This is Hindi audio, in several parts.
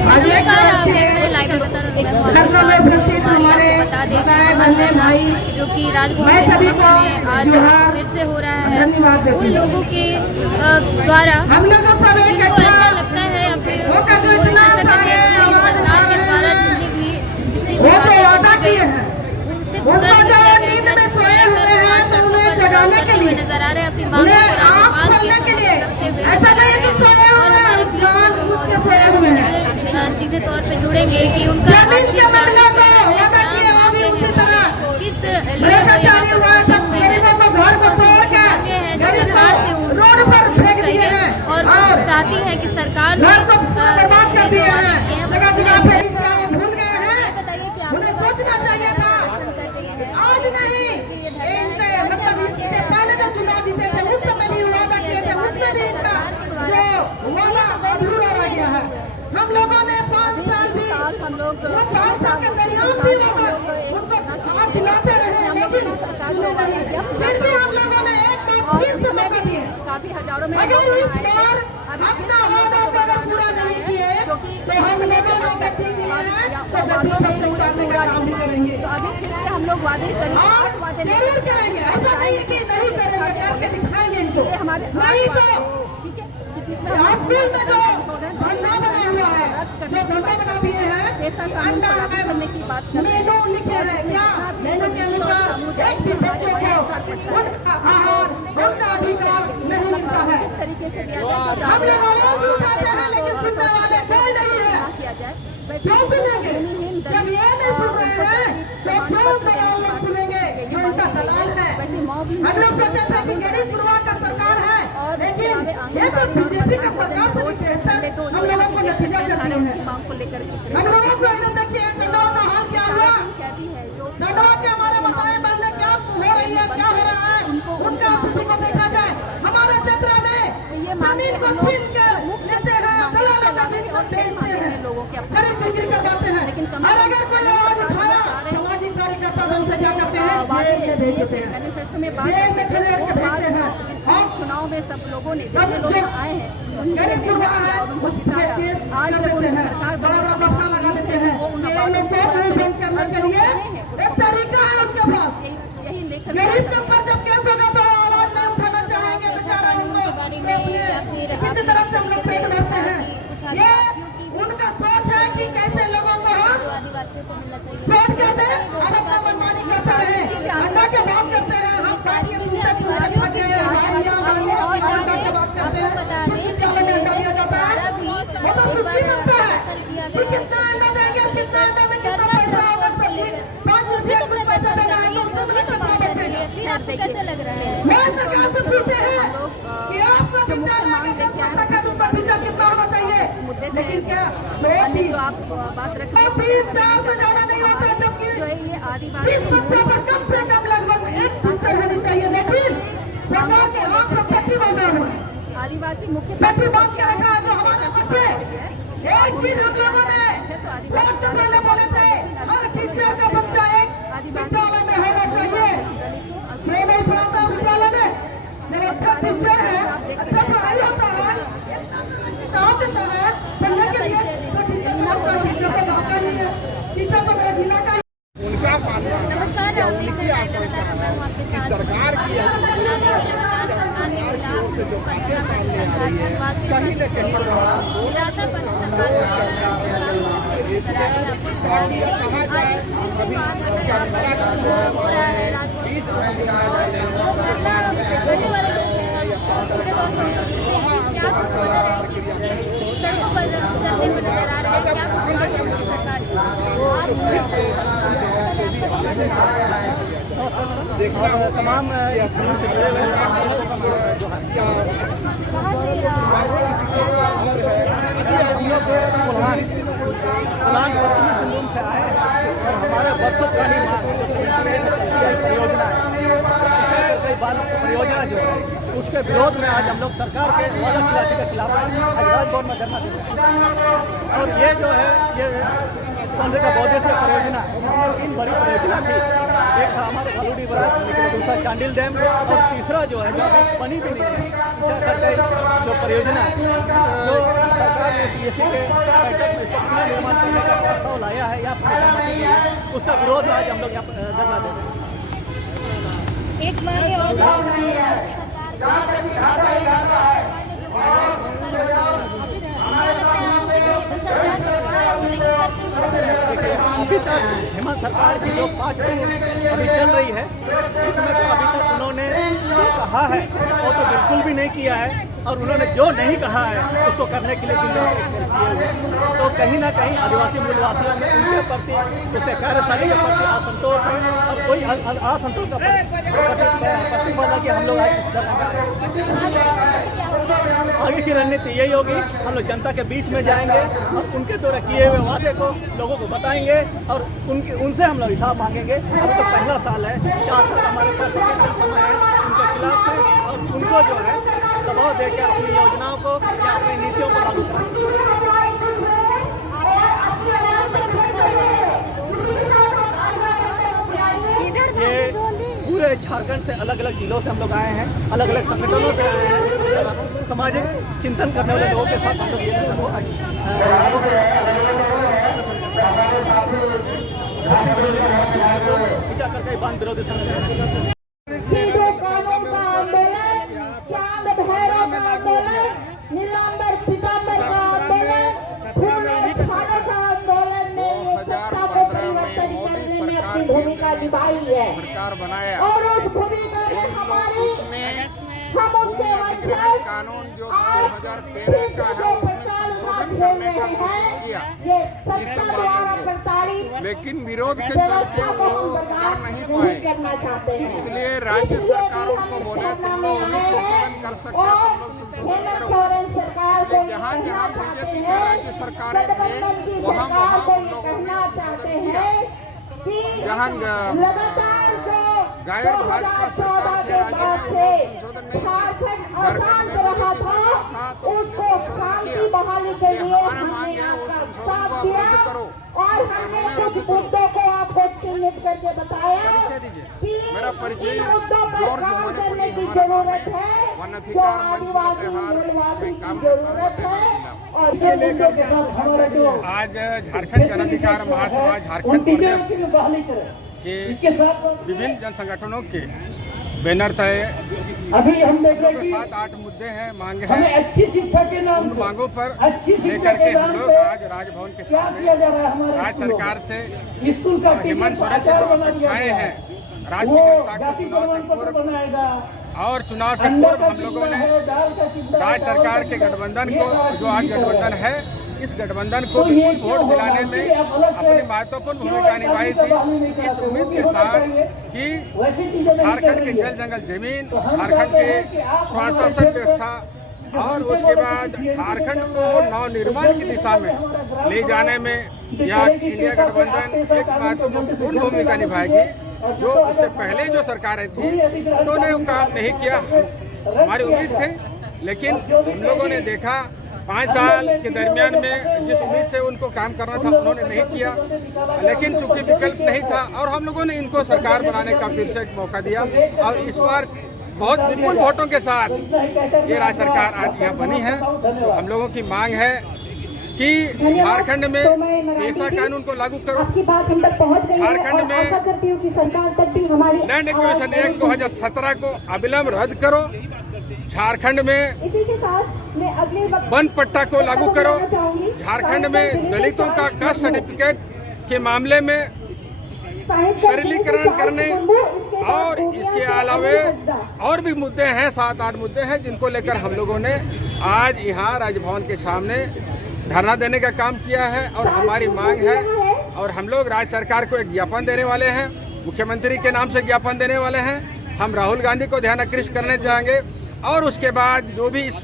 बता दें जो कि राजभवन के समक्ष में आज फिर से हो रहा है उन लोगों के द्वारा जिनको ऐसा लगता है या फिर ऐसा कहें कि सरकार के द्वारा जितनी भी बातें की गई उनसे पूरा नहीं किया गया है, लेकर आज सड़कों पर प्रदर्शन करते हुए नजर आ रहे हैं अपनी मांगों को राज्यपाल के समक्ष रखते हुए नजर आ रहे हैं। और हमारे बीच सीधे तौर पे जुड़ेंगे कि उनका आखिर मांगे किस लिए वो यहाँ पर पहुंचे हुए हैं, मांगे हैं जो सरकार से उनको चाहिए और वो चाहती है कि सरकार से हम लोगों ने 5 साल भी हम लोग 5 साल के दरियाम भी उनको दिलाते रहे, लेकिन फिर भी हम लोगों ने एक बार फिर से मौका दिया। काफी हजारों में अगर इस बार अपना वादा अगर पूरा नहीं किए तो हम लोगों ने गति दिया है तो गति करने का काम भी करेंगे। तो अभी फिर से हम लोग वादे जरूर करेंगे, ऐसा नहीं है कि नहीं करेंगे, करके दिखाएंगे इनको। नहीं तो आजकल में जो धंधा बना हुआ है, जो धंधा बना दिए हैं, अंडा है, मेनू लिखे हैं, क्या मेनू के अनुसार एक भी बच्चे को उनका आहार उनका अधिकार नहीं मिलता है। हम लोग आवाज उठाते हैं लेकिन सुनने वाले कोई नहीं है। क्यों सुनेंगे? जब ये नहीं सुन रहे हैं तो क्यों दलाल लोग सुनेंगे? ये उनका दलाल है। हम लोग सोचे थे कि गरीब गुरुआ का सरकार है, लेकिन ये तो बीजेपी का सरकार से कुछ बेहतर हम लोगों को नतीजा देती है। हम लोगों को एकदम देखिए दंडवा का हाल क्या हुआ, दंडवा के हमारे बताए बहने क्या हो रही है, क्या हो रहा है, उनका स्थिति को देखा जाए। हमारे चतरा में जमीन को छीन कर लेते हैं, दलालों का बीच में भेजते हैं, खरीद बिक्री करवाते हैं। और अगर कोई आवाज उठाया सामाजिक कार्यकर्ता उनसे क्या करते हैं, जेल में भेज देते हैं, जेल में खड़े के भेजते हैं। और चुनाव में सब लोगों ने सब लोग आए हैं, गरीब गुरुआ है, उसके केस कर देते हैं, बड़ा दफा लगा देते हैं। ये लोग को प्रिवेंट करने के लिए एक तरीका है उनके पास। गरीब के ऊपर जब केस होगा तो आवाज नहीं उठाना चाहेंगे, बेचारा उनको किसी तरह से हम लोग पेट भरते हैं। ये उनका सोच है कि कैसे लोगों को पेट कर दे और अपना मनमानी करते रहे, अंडा के भाव करते हैं, हम सारी चीजें आपको बता दें कि कैसे लग रहा है? सरकार से पूछते हैं कि आपको विचार कितना होना चाहिए, लेकिन क्या आप बात रखें 20-4 से ज्यादा नहीं होता, जबकि 20 बच्चों पर कम से कम लगभग एक टीचर होनी चाहिए। लेकिन सरकार के आप प्रति बना हुआ है, आदिवासी मुख्य ऐसी बात क्या है जो हमारे बच्चे एक चीज हम लोगों ने वोट से पहले बोले थे, हर टीचर का बच्चा एक विद्यालय में होना चाहिए। मैं नहीं पढ़ाता विद्यालय में, मेरा अच्छा टीचर है, अच्छा पढ़ाई होता है, किताब देता है पढ़ने के लिए, तो टीचर को आता नहीं है, टीचर को मेरा जिला का नमस्कार, सरकार की तमाम स्कीम से जुड़े हुए उड़ान पश्चिमी सिंहभूम से आए और हमारा वर्षों पुरानी मांग परियोजना परियोजना जो है उसके विरोध में आज हम लोग सरकार के वादा खिलाफी के खिलाफ आज राजभवन में धरना दे रहे हैं। और ये जो है ये सोलह का बौद्धेश्वर परियोजना, इसमें 3 बड़ी परियोजना थी। एक था हमारे घलूडी लेकिन दूसरा चांडिल डैम और तीसरा जो है जो बनी भी नहीं है जो परियोजना जो सरकार ने CSC के बैठक में है या अपनी सहमति दी है, उसका विरोध में आज हम लोग यहाँ धरना दे रहे हैं। एक मांगे और अभी तक हेमंत सरकार की जो पार्टी अभी चल रही है, इसमें तो अभी तक उन्होंने जो कहा है वो तो बिल्कुल भी नहीं किया है, और उन्होंने जो नहीं कहा है उसको करने के लिए दिन रात एक किए हुए। तो कहीं ना कहीं आदिवासी मूलवासियों में उनके प्रति, उसके कार्यशैली के प्रति असंतोष है, और कोई असंतोष का प्रतिबंध है कि हम लोग आज इस धरना कर रहे हैं। आगे की रणनीति यही होगी, हम लोग जनता के बीच में जाएंगे और उनके द्वारा किए हुए वादे को लोगों को बताएंगे और उनसे हम लोग हिसाब मांगेंगे। अभी तो पहला साल है, 4 साल हमारे पास समय है उनके खिलाफ में, और उनको जो है दबाव देकर अपनी योजनाओं को या अपनी नीतियों को लागू करें। ये पूरे झारखंड से अलग अलग जिलों से हम लोग आए हैं, अलग अलग संगठनों से आए हैं, सामाजिक चिंतन करने वाले लोगों के साथ हम लोग करके बांध विरोधी संगठन चांद भैरव का आंदोलन, नीलांबर पीतांबर का आंदोलन, खानों का आंदोलन ने ये सत्ता को परिवर्तन करने में अपनी भूमिका निभाई है। सरकार बनाया और उस भूमिका में हमारी हम उसके कानून जो 2013 का है उसमें संशोधन करने का कोशिश किया, लेकिन विरोध के चलते वो कर नहीं पाए। इसलिए राज्य सरकारों को बोले तुम लोग भी संशोधन कर सकते हो, तुम लोग संशोधन करो। जहाँ जहाँ बीजेपी की राज्य सरकारें थे वहाँ उन लोगों ने संशोधन किया। जहाँ गैर भाजपा सरकार के राज्य में संशोधन नहीं किया। झारखंड में बीजेपी सरकार था तो उसने संशोधन किया। हमारा मांग है वो संशोधन को आप रद्द करो, मुद्दों को आपको चिन्हित करके बताया। मेरा परिचय जॉर्ज मोनेपल्ली, हमारा नाम है वन अधिकार मंच त्योहार में काम करता हूँ। आज झारखंड जन अधिकार महासभा झारखंड प्रदेश के विभिन्न जन संगठनों के बैनर तय अभी हम देख रहे हैं 7-8 मुद्दे हैं, मांगे हमें हैं। अच्छी शिक्षा के नाम उन मांगों पर अच्छी शिक्षा लेकर के के हम नाम लोग पे आज राजभवन के क्या किया जा रहा है सामने हमारे राज्य सरकार से स्कूल का हेमंत सोरेन से जो अपेक्षाएं हैं राज्य की जनता को चुनाव से पूर्व बनाएगा और चुनाव से पूर्व हम लोगों ने राज्य सरकार के गठबंधन को, जो आज गठबंधन है, इस गठबंधन को बिल्कुल वोट दिलाने में अपनी महत्वपूर्ण भूमिका निभाई थी, इस उम्मीद के साथ कि झारखंड के जल जंगल जमीन, झारखंड के स्वास्थ्य व्यवस्था और उसके बाद झारखंड को नवनिर्माण की दिशा में ले जाने में यह इंडिया गठबंधन एक महत्वपूर्ण भूमिका निभाएगी। जो उससे पहले जो सरकारें थी उन्होंने काम नहीं किया, हमारी उम्मीद थी, लेकिन हम लोगों ने देखा 5 साल के दरमियान में जिस उम्मीद से उनको काम करना था उन्होंने नहीं किया, लेकिन चूंकि विकल्प नहीं था और हम लोगों ने इनको सरकार बनाने का फिर से एक मौका दिया और इस बार बहुत विपुल वोटों के साथ ये राज्य सरकार आज यहाँ बनी है। तो हम लोगों की मांग है कि झारखंड में पेशा कानून को लागू करो, झारखंड में लैंड एक्विजिशन एक्ट 2017 को अविलंब रद्द करो, झारखंड में वन पट्टा को लागू करो, झारखंड में दलितों का कास्ट सर्टिफिकेट के मामले में सरलीकरण करने और इसके अलावे और भी मुद्दे हैं, 7-8 मुद्दे हैं जिनको लेकर हम लोगों ने आज यहाँ राजभवन के सामने धरना देने का काम किया है। और हमारी मांग है और हम लोग राज्य सरकार को एक ज्ञापन देने वाले हैं, मुख्यमंत्री के नाम से ज्ञापन देने वाले हैं। हम राहुल गांधी को ध्यान आकृष्ट करने जाएंगे और उसके बाद जो भी इस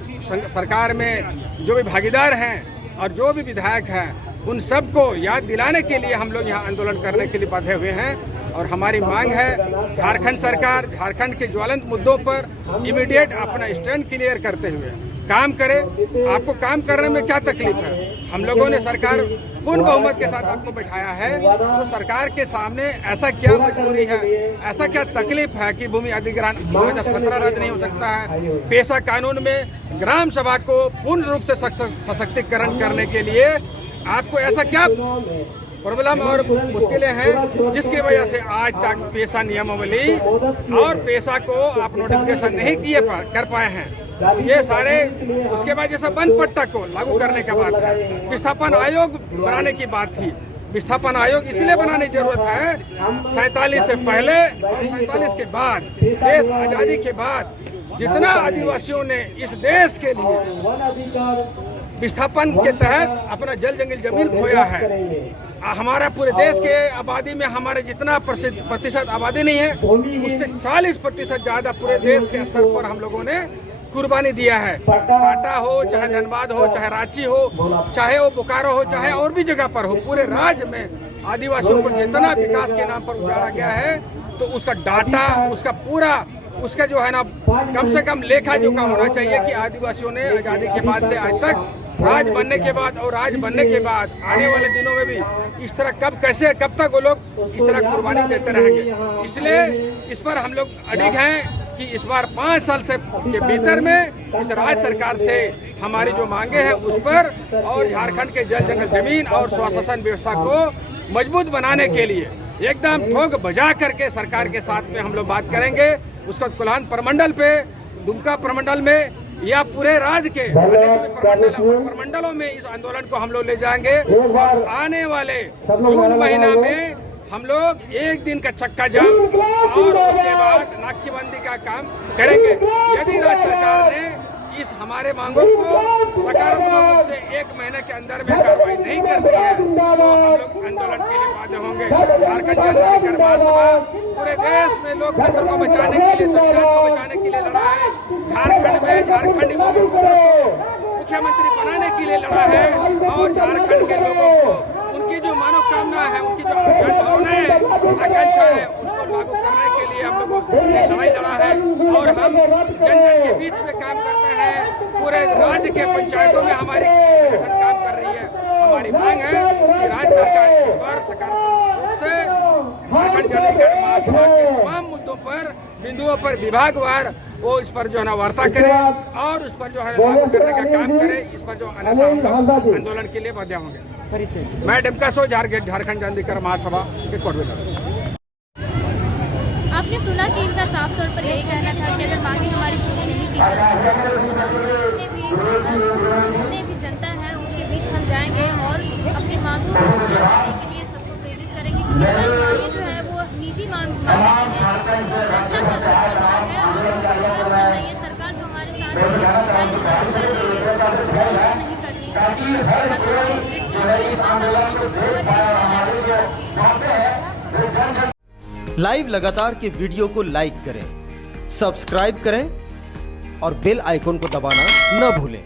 सरकार में जो भी भागीदार हैं और जो भी विधायक हैं उन सबको याद दिलाने के लिए हम लोग यहाँ आंदोलन करने के लिए बांधे हुए हैं। और हमारी मांग है झारखंड सरकार झारखंड के ज्वलंत मुद्दों पर इमीडिएट अपना स्टैंड क्लियर करते हुए काम करे। आपको काम करने में क्या तकलीफ है? हम लोगों ने सरकार पूर्ण बहुमत के साथ आपको बैठाया है, तो सरकार के सामने ऐसा क्या मजबूरी है, ऐसा क्या तकलीफ है कि भूमि अधिग्रहण 2017 रद्द नहीं हो सकता है? पेशा कानून में ग्राम सभा को पूर्ण रूप से सशक्तिकरण करने के लिए आपको ऐसा क्या प्रॉब्लम और मुश्किलें हैं, जिसकी वजह से आज तक पेशा नियमावली और पेशा को आप नोटिफिकेशन नहीं कर पाए हैं। तो ये सारे उसके बाद जैसे वन पट्टा को लागू करने का बात है, विस्थापन आयोग बनाने की बात थी। विस्थापन आयोग इसलिए बनाने की जरूरत है, 47 से पहले और 47 के बाद, देश आजादी के बाद जितना आदिवासियों ने इस देश के लिए विस्थापन के तहत अपना जल जंगल जमीन खोया है। हमारा पूरे देश के आबादी में हमारे जितना प्रतिशत आबादी नहीं है, उससे 40% ज्यादा पूरे देश के स्तर पर हम लोगों ने कुर्बानी दिया है। टाटा हो, चाहे धनबाद हो, चाहे रांची हो, चाहे वो बोकारो हो, चाहे और भी जगह पर हो, पूरे राज्य में आदिवासियों को जितना विकास के नाम पर उजाड़ा गया है, तो उसका डाटा, उसका पूरा, उसका जो है ना, कम से कम लेखा जोखा होना चाहिए कि आदिवासियों ने आजादी के बाद से आज तक, राज बनने के बाद और राज बनने के बाद आने वाले दिनों में भी इस तरह कब तक वो लोग इस तरह कुर्बानी देते रहेंगे। इसलिए इस पर हम लोग अडिग हैं कि इस बार 5 साल से के भीतर में इस राज्य सरकार से हमारी जो मांगे हैं उस पर, और झारखंड के जल जंगल जमीन और स्वशासन व्यवस्था को मजबूत बनाने के लिए एकदम ठोक बजा करके सरकार के साथ में हम लोग बात करेंगे। उसका कोल्हान प्रमंडल पे, दुमका प्रमंडल में या पूरे राज्य के प्रमंडलों में इस आंदोलन को हम लोग ले जाएंगे। और आने वाले जून महीना में हम लोग एक दिन का चक्का जाम और उसके बाद नाकेबंदी का काम करेंगे। यदि राज्य सरकार ने इस हमारे मांगों को सकारात्मक रूप से 1 महीने के अंदर में कार्रवाई नहीं करती है, तो हम लोग आंदोलन के लिए बाध्य होंगे। झारखंड क्रांतिकारी महासभा पूरे देश में लोकतंत्र को बचाने के लिए, संविधान को बचाने के लिए लड़ा है। झारखंड में झारखंडी मुख्यमंत्री बनाने के लिए लड़ा है, और झारखंड के लोगों को उनकी जो मनोकामना है, उनकी जो जनभावनाएं है, आकांक्षा है, उसको लागू करने के लिए हम लोगों ने लड़ाई लड़ा है। और हम जन जन के बीच में काम करते हैं, पूरे राज्य के पंचायतों में हमारी संगठन काम कर रही है। हमारी मांग है कि राज्य सरकार इस बार सकारात्मक रूप से झारखंड क्रांतिकारी महासभा के तमाम मुद्दों पर, बिंदुओं पर विभागवार वो इस पर जो है ना वार्ता करे और उस पर जो है लागू करने का काम करे। इस पर जो आंदोलन के लिए बाध्य होंगे। मैं डमका सो झारखंड क्रांतिकारी महासभा के कोऑर्डिनेटर। आपने सुना कि इनका साफ तौर पर यही कहना था कि अगर मांगे हमारी पूरी नहीं की जाती तो जितने भी जनता है उनके बीच हम जाएंगे और अपनी मांगों को पूरा करने के लिए सबको प्रेरित करेंगे। क्योंकि हमारी मांगे जो है वो निजी मांगे नहीं है, वो जनता का मांग है और उसको पूरा होना चाहिए। सरकार जो हमारे साथ नाइंसाफी कर रही है वो ऐसे नहीं करनी चाहिए। लाइव लगातार के वीडियो को लाइक करें, सब्सक्राइब करें और बेल आइकन को दबाना न भूलें।